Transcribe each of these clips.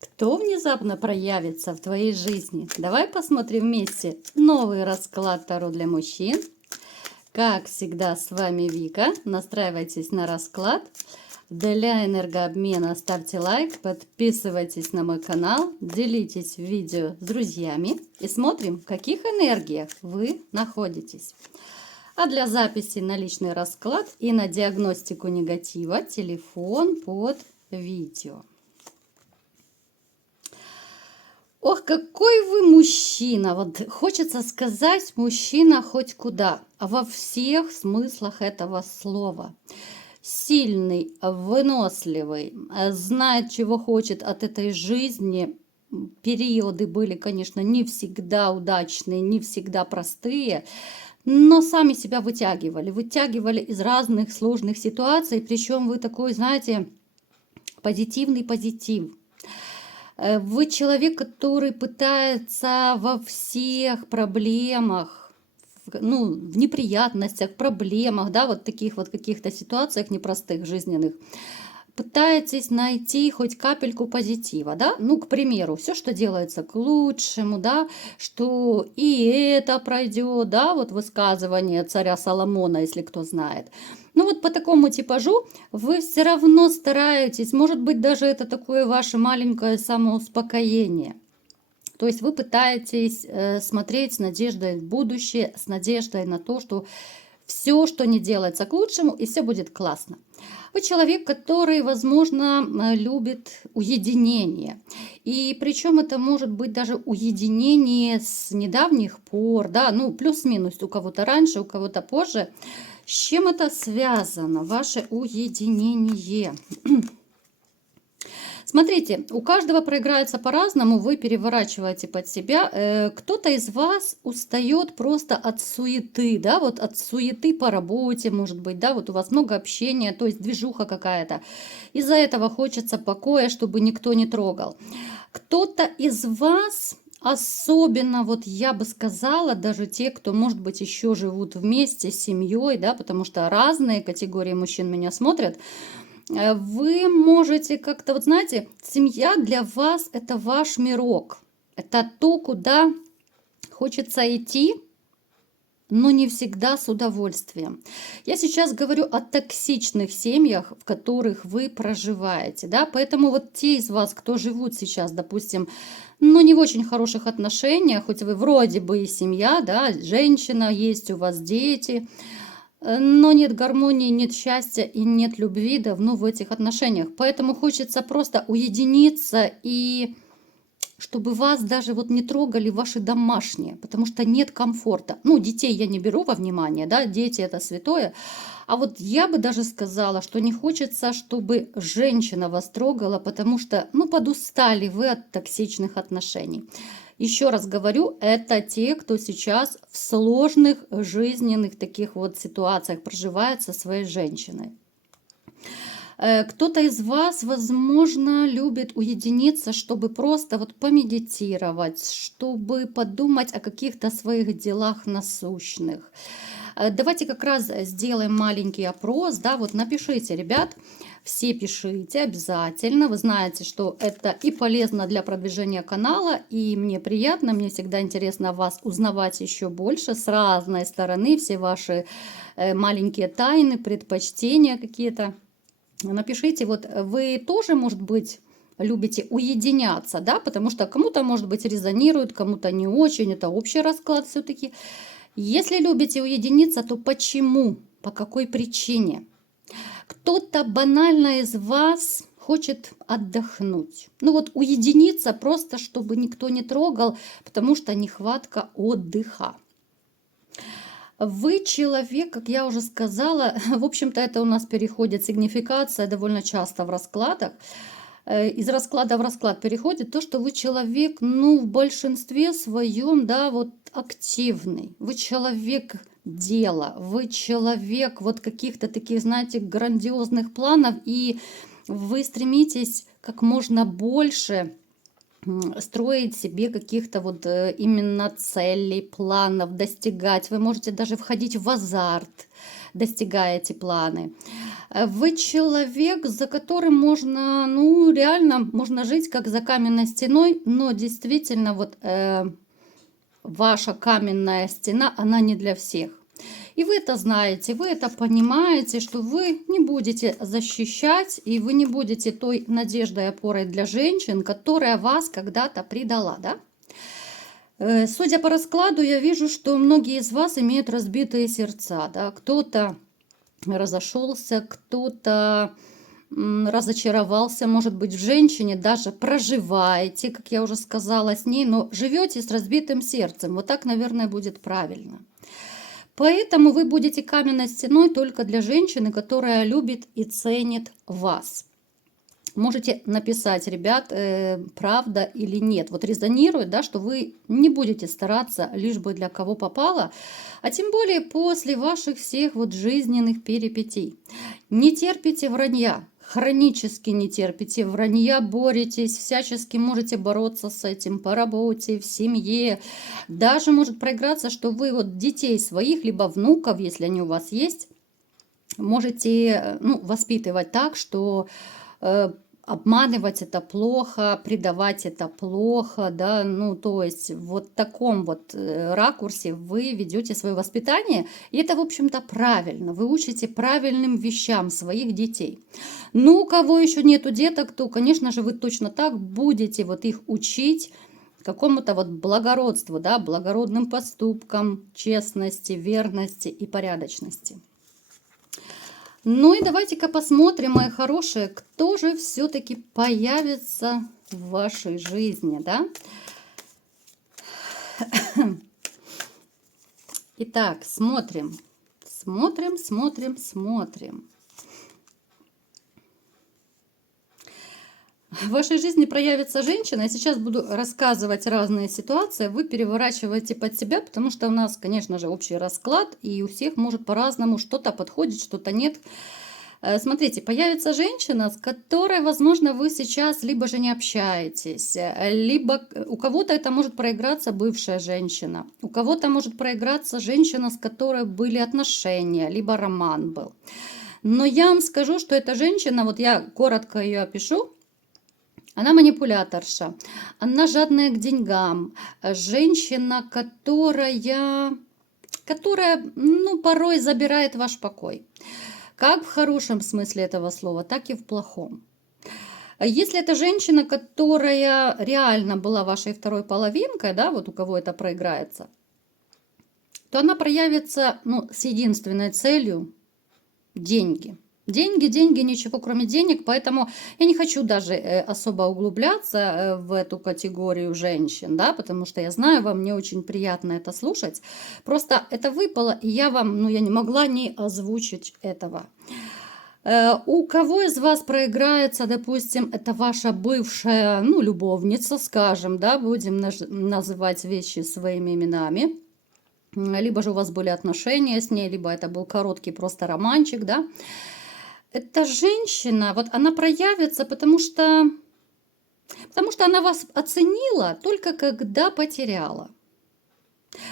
Кто внезапно проявится в твоей жизни? Давай посмотрим вместе новый расклад Таро для мужчин. Как всегда, с вами Вика. Настраивайтесь на расклад. Для энергообмена ставьте лайк, подписывайтесь на мой канал, делитесь видео с друзьями и смотрим, в каких энергиях вы находитесь. А для записи на личный расклад и на диагностику негатива телефон под видео. Ох, какой вы мужчина! Вот хочется сказать, мужчина хоть куда, а во всех смыслах этого слова. Сильный, выносливый, знает, чего хочет от этой жизни. Периоды были, конечно, не всегда удачные, не всегда простые, но сами себя вытягивали из разных сложных ситуаций, причем вы такой, знаете, позитивный позитив. Вы человек, который пытается во всех проблемах, в неприятностях, проблемах, да, вот таких вот каких-то ситуациях непростых, жизненных, пытаетесь найти хоть капельку позитива, да, к примеру, все, что делается к лучшему, да, что и это пройдет, да, вот высказывание царя Соломона, если кто знает. Вот по такому типажу вы все равно стараетесь, может быть, даже это такое ваше маленькое самоуспокоение. То есть вы пытаетесь смотреть с надеждой в будущее, с надеждой на то, что все, что не делается к лучшему, и все будет классно. Вы человек, который, возможно, любит уединение. И причем это может быть даже уединение с недавних пор, да, плюс-минус, у кого-то раньше, у кого-то позже. С чем это связано, ваше уединение? Смотрите, у каждого проиграется по-разному, вы переворачиваете под себя. Кто-то из вас устает просто от суеты, да, вот от суеты по работе, может быть, да, вот у вас много общения, то есть движуха какая-то. Из-за этого хочется покоя, чтобы никто не трогал. Кто-то из вас, особенно, вот я бы сказала, даже те, кто, может быть, еще живут вместе с семьей, да, потому что разные категории мужчин меня смотрят, вы можете как-то, вот знаете, семья для вас это ваш мирок. Это то, куда хочется идти, но не всегда с удовольствием. Я сейчас говорю о токсичных семьях, в которых вы проживаете, да, поэтому вот те из вас, кто живут сейчас, допустим, не в очень хороших отношениях, хоть вы вроде бы и семья, да, женщина, есть у вас дети, но нет гармонии, нет счастья и нет любви давно в этих отношениях. Поэтому хочется просто уединиться и чтобы вас даже вот не трогали ваши домашние, потому что нет комфорта. Детей я не беру во внимание, да, дети это святое. А вот я бы даже сказала, что не хочется, чтобы женщина вас трогала, потому что, подустали вы от токсичных отношений. Еще раз говорю, это те, кто сейчас в сложных жизненных таких вот ситуациях проживает со своей женщиной. Кто-то из вас, возможно, любит уединиться, чтобы просто вот помедитировать, чтобы подумать о каких-то своих делах насущных. Давайте как раз сделаем маленький опрос, да, вот напишите, ребят, все пишите обязательно. Вы знаете, что это и полезно для продвижения канала, и мне приятно, мне всегда интересно вас узнавать еще больше с разной стороны, все ваши маленькие тайны, предпочтения какие-то. Напишите, вот вы тоже, может быть, любите уединяться, да, потому что кому-то, может быть, резонирует, кому-то не очень, это общий расклад все-таки. Если любите уединиться, то почему? По какой причине? Кто-то банально из вас хочет отдохнуть. Уединиться просто, чтобы никто не трогал, потому что нехватка отдыха. Вы человек, как я уже сказала, в общем-то, это у нас переходит сигнификация довольно часто в раскладах. Из расклада в расклад переходит то, что вы человек, в большинстве своем, да, вот активный. Вы человек дела, вы человек вот каких-то таких, знаете, грандиозных планов, и вы стремитесь как можно больше строить себе каких-то вот именно целей, планов, достигать. Вы можете даже входить в азарт, достигая эти планы. Вы человек, за которым можно, ну, реально можно жить как за каменной стеной, но действительно вот ваша каменная стена, она не для всех. И вы это знаете, вы это понимаете, что вы не будете защищать, и вы не будете той надеждой и опорой для женщин, которая вас когда-то предала, да? Судя по раскладу, я вижу, что многие из вас имеют разбитые сердца, да? Кто-то разошелся, кто-то разочаровался, может быть, в женщине, даже проживаете, как я уже сказала, с ней, но живете с разбитым сердцем. Вот так, наверное, будет правильно. Поэтому вы будете каменной стеной только для женщины, которая любит и ценит вас. Можете написать, ребят, правда или нет. Вот резонирует, да, что вы не будете стараться лишь бы для кого попало, а тем более после ваших всех вот жизненных перипетий. Не терпите вранья. Хронически не терпите вранья, боретесь, всячески можете бороться с этим по работе, в семье. Даже может проиграться, что вы вот детей своих, либо внуков, если они у вас есть, можете воспитывать так, что обманывать это плохо, предавать это плохо, да, ну, то есть вот в таком вот ракурсе вы ведете свое воспитание, и это, в общем-то, правильно, вы учите правильным вещам своих детей. Ну, у кого еще нету деток, то, конечно же, вы точно так будете вот их учить какому-то вот благородству, да, благородным поступкам, честности, верности и порядочности. Ну и давайте-ка посмотрим, мои хорошие, кто же все-таки появится в вашей жизни, да? Итак, смотрим. В вашей жизни проявится женщина. Я сейчас буду рассказывать разные ситуации. Вы переворачиваете под себя, потому что у нас, конечно же, общий расклад, и у всех может по-разному, что-то подходит, что-то нет. Смотрите, появится женщина, с которой, возможно, вы сейчас либо же не общаетесь, либо у кого-то это может проиграться бывшая женщина, у кого-то может проиграться женщина, с которой были отношения, либо роман был. Но я вам скажу, что эта женщина, вот я коротко ее опишу, она манипуляторша, она жадная к деньгам, женщина, которая порой забирает ваш покой. Как в хорошем смысле этого слова, так и в плохом. Если это женщина, которая реально была вашей второй половинкой, да, вот у кого это проиграется, то она проявится, с единственной целью – деньги. Деньги, ничего кроме денег, поэтому я не хочу даже особо углубляться в эту категорию женщин, да, потому что я знаю, вам не очень приятно это слушать. Просто это выпало, и я вам, я не могла не озвучить этого. У кого из вас проиграется, допустим, это ваша бывшая, любовница, скажем, да, будем называть вещи своими именами, либо же у вас были отношения с ней, либо это был короткий просто романчик, да. Эта женщина, вот она проявится, потому что она вас оценила только когда потеряла.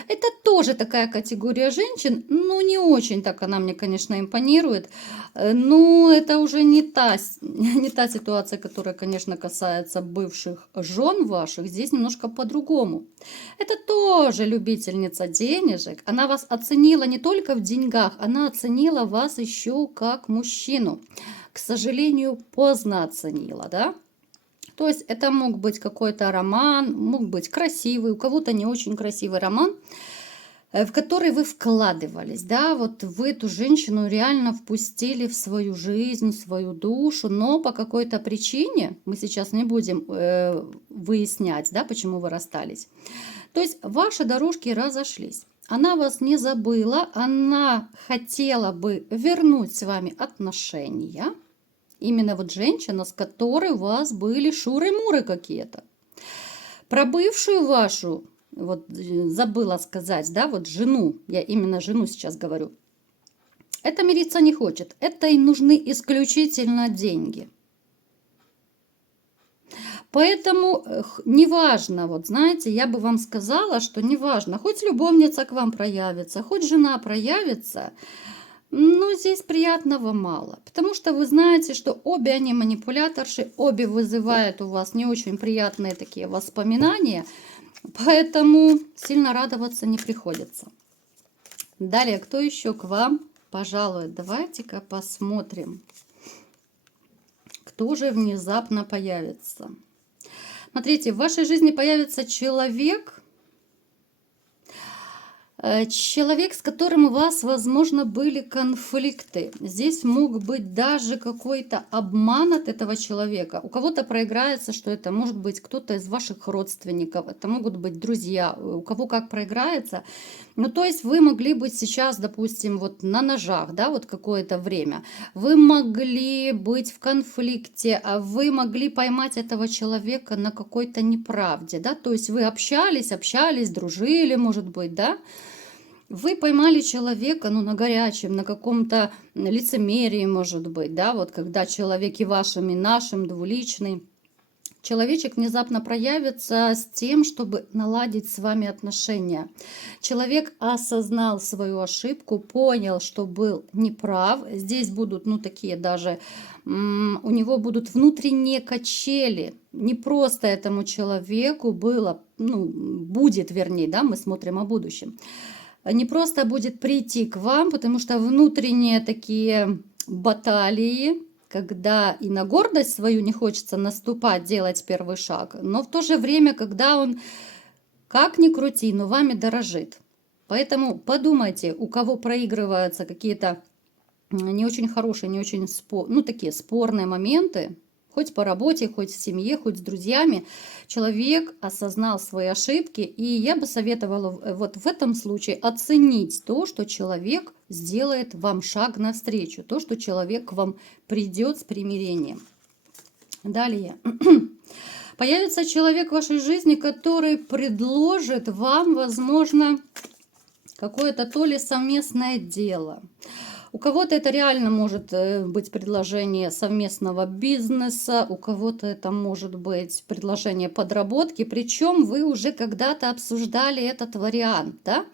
Это тоже такая категория женщин, не очень так она мне, конечно, импонирует. Но это уже не та ситуация, которая, конечно, касается бывших жен ваших. Здесь немножко по-другому. Это тоже любительница денежек. Она вас оценила не только в деньгах, она оценила вас еще как мужчину. К сожалению, поздно оценила, да? То есть это мог быть какой-то роман, мог быть красивый, у кого-то не очень красивый роман, в который вы вкладывались, да, вот вы эту женщину реально впустили в свою жизнь, в свою душу, но по какой-то причине, мы сейчас не будем выяснять, да, почему вы расстались. То есть ваши дорожки разошлись. Она вас не забыла, она хотела бы вернуть с вами отношения. Именно вот женщина, с которой у вас были шуры-муры какие-то. Про бывшую вашу, вот забыла сказать, да, вот жену, я именно жену сейчас говорю. Это мириться не хочет, это им нужны исключительно деньги. Поэтому неважно, вот знаете, я бы вам сказала, что неважно, хоть любовница к вам проявится, хоть жена проявится, но здесь приятного мало. Потому что вы знаете, что обе они манипуляторши, обе вызывают у вас не очень приятные такие воспоминания, поэтому сильно радоваться не приходится. Далее, кто еще к вам пожалуй? Давайте-ка посмотрим, кто же внезапно появится. Смотрите, в вашей жизни появится человек, с которым у вас, возможно, были конфликты. Здесь мог быть даже какой-то обман от этого человека. У кого-то проиграется, что это может быть кто-то из ваших родственников, это могут быть друзья, у кого как проиграется. Ну, то есть вы могли быть сейчас, допустим, вот на ножах, да, вот какое-то время. Вы могли быть в конфликте, а вы могли поймать этого человека на какой-то неправде, да, то есть вы общались, дружили, может быть, да. Вы поймали человека, ну, на горячем, на каком-то лицемерии, может быть, да, вот когда человек и вашим, и нашим, двуличный. Человечек внезапно проявится с тем, чтобы наладить с вами отношения. Человек осознал свою ошибку, понял, что был неправ. Здесь будут, ну, такие даже, у него будут внутренние качели. Не просто этому человеку было, ну, будет, вернее, да, мы смотрим о будущем. Не просто будет прийти к вам, потому что внутренние такие баталии, когда и на гордость свою не хочется наступать, делать первый шаг, но в то же время, когда он, как ни крути, но вами дорожит. Поэтому подумайте, у кого проигрываются какие-то не очень хорошие, не очень такие спорные моменты, хоть по работе, хоть в семье, хоть с друзьями, человек осознал свои ошибки, и я бы советовала вот в этом случае оценить то, что человек сделает вам шаг навстречу, то, что человек к вам придет с примирением. Далее. Появится человек в вашей жизни, который предложит вам, возможно, какое-то то ли совместное дело. У кого-то это реально может быть предложение совместного бизнеса, у кого-то это может быть предложение подработки, причем вы уже когда-то обсуждали этот вариант, да?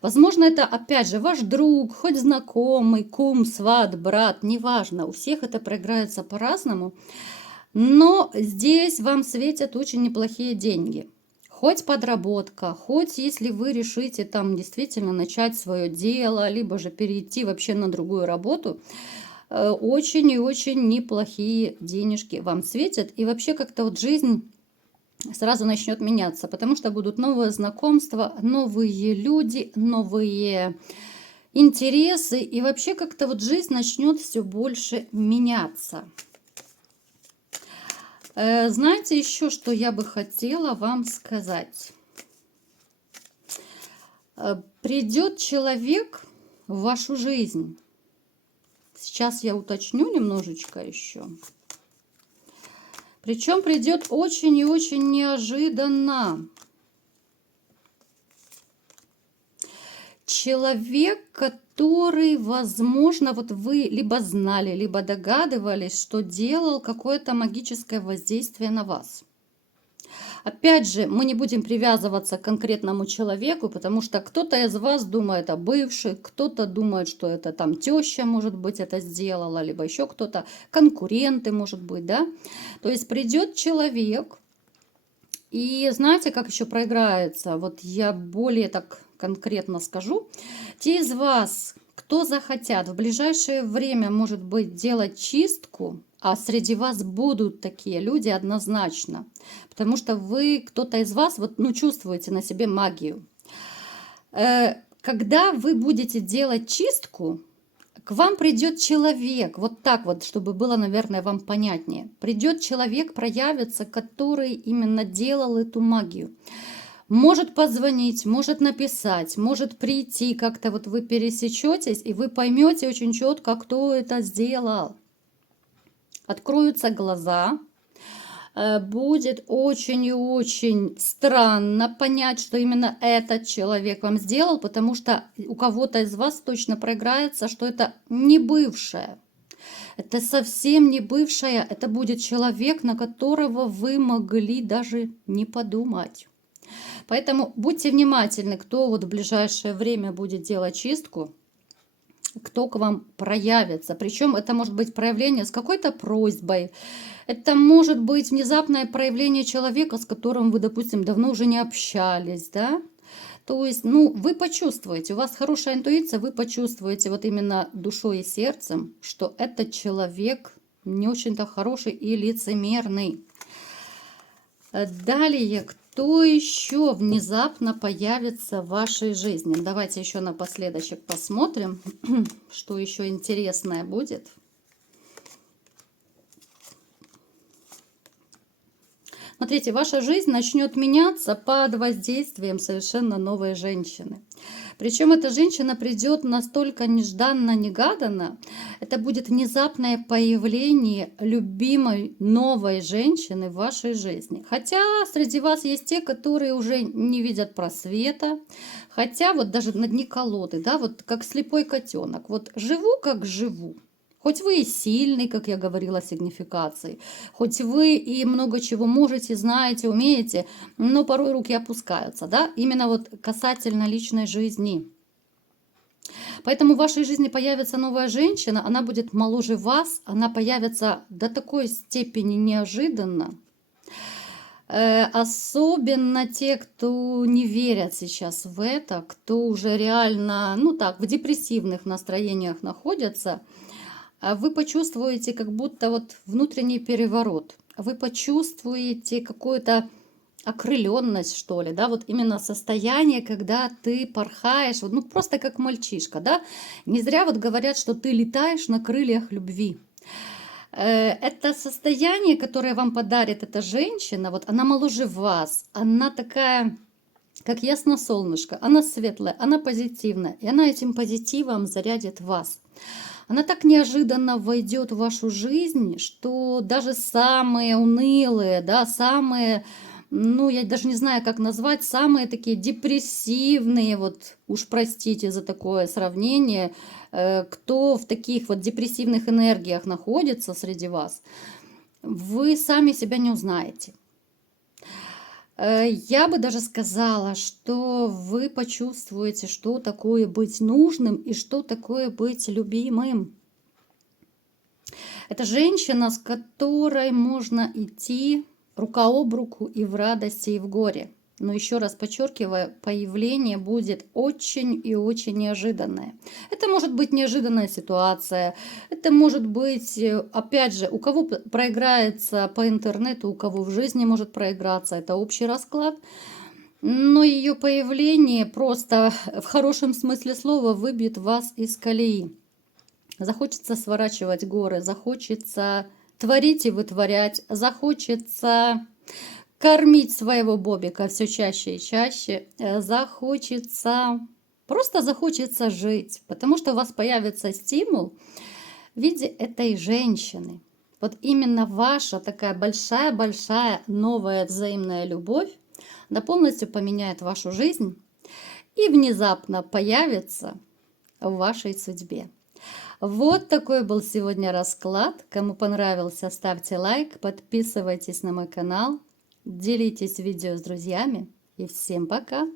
Возможно, это, опять же, ваш друг, хоть знакомый, кум, сват, брат, неважно, у всех это проиграется по-разному, но здесь вам светят очень неплохие деньги. Хоть подработка, хоть если вы решите там действительно начать свое дело, либо же перейти вообще на другую работу, очень и очень неплохие денежки вам светят. И вообще как-то вот жизнь сразу начнет меняться, потому что будут новые знакомства, новые люди, новые интересы. И вообще как-то вот жизнь начнет все больше меняться. Знаете еще, что я бы хотела вам сказать? Придет человек в вашу жизнь. Сейчас я уточню немножечко еще. Причем придет очень и очень неожиданно. Человек, который, возможно, вот вы либо знали, либо догадывались, что делал какое-то магическое воздействие на вас. Опять же, мы не будем привязываться к конкретному человеку, потому что кто-то из вас думает о бывших, кто-то думает, что это там теща, может быть, это сделала, либо еще кто-то, конкуренты, может быть, да. То есть придет человек, и знаете, как еще проиграется? Вот я более так конкретно скажу. Те из вас, кто захотят в ближайшее время, может быть, делать чистку, а среди вас будут такие люди однозначно, потому что вы, кто-то из вас, вот, ну, чувствуете на себе магию. Когда вы будете делать чистку, к вам придет человек, вот так вот, чтобы было, наверное, вам понятнее. Придет человек, проявится, который именно делал эту магию. Может позвонить, может написать, может прийти, как-то вот вы пересечетесь, и вы поймете очень четко, кто это сделал. Откроются глаза. Будет очень и очень странно понять, что именно этот человек вам сделал, потому что у кого-то из вас точно проиграется, что это не бывшая. Это совсем не бывшая, это будет человек, на которого вы могли даже не подумать. Поэтому будьте внимательны, кто вот в ближайшее время будет делать чистку, кто к вам проявится. Причем это может быть проявление с какой-то просьбой. Это может быть внезапное проявление человека, с которым вы, допустим, давно уже не общались, да? То есть, ну, вы почувствуете, у вас хорошая интуиция, вы почувствуете вот именно душой и сердцем, что этот человек не очень-то хороший и лицемерный. Далее, кто еще внезапно появится в вашей жизни? Давайте еще напоследочек посмотрим, что еще интересное будет. Смотрите, ваша жизнь начнет меняться под воздействием совершенно новой женщины. Причем эта женщина придет настолько нежданно-негаданно. Это будет внезапное появление любимой новой женщины в вашей жизни. Хотя среди вас есть те, которые уже не видят просвета. Хотя вот даже на дне колоды, да, вот как слепой котенок. Вот живу, как живу. Хоть вы и сильный, как я говорила, сигнификации, хоть вы и много чего можете, знаете, умеете, но порой руки опускаются, да, именно вот касательно личной жизни. Поэтому в вашей жизни появится новая женщина, она будет моложе вас, она появится до такой степени неожиданно. Особенно те, кто не верят сейчас в это, кто уже реально, ну так, в депрессивных настроениях находятся, вы почувствуете как будто вот внутренний переворот. Вы почувствуете какую-то окрыленность, что ли, да, вот именно состояние, когда ты порхаешь, вот, ну просто как мальчишка, да. Не зря вот говорят, что ты летаешь на крыльях любви. Это состояние, которое вам подарит эта женщина, вот она моложе вас, она такая, как ясно солнышко, она светлая, она позитивная, и она этим позитивом зарядит вас. Она так неожиданно войдет в вашу жизнь, что даже самые унылые, да, самые, ну, я даже не знаю, как назвать, самые такие депрессивные, вот уж простите за такое сравнение, кто в таких вот депрессивных энергиях находится среди вас, вы сами себя не узнаете. Я бы даже сказала, что вы почувствуете, что такое быть нужным и что такое быть любимым. Это женщина, с которой можно идти рука об руку и в радости, и в горе. Но еще раз подчеркиваю, появление будет очень и очень неожиданное. Это может быть неожиданная ситуация, это может быть, опять же, у кого проиграется по интернету, у кого в жизни может проиграться, это общий расклад. Но ее появление просто в хорошем смысле слова выбьет вас из колеи. Захочется сворачивать горы, захочется творить и вытворять, захочется кормить своего бобика все чаще и чаще, просто захочется жить, потому что у вас появится стимул в виде этой женщины. Вот именно ваша такая большая-большая новая взаимная любовь, она полностью поменяет вашу жизнь и внезапно появится в вашей судьбе. Вот такой был сегодня расклад. Кому понравился, ставьте лайк, подписывайтесь на мой канал, делитесь видео с друзьями и всем пока!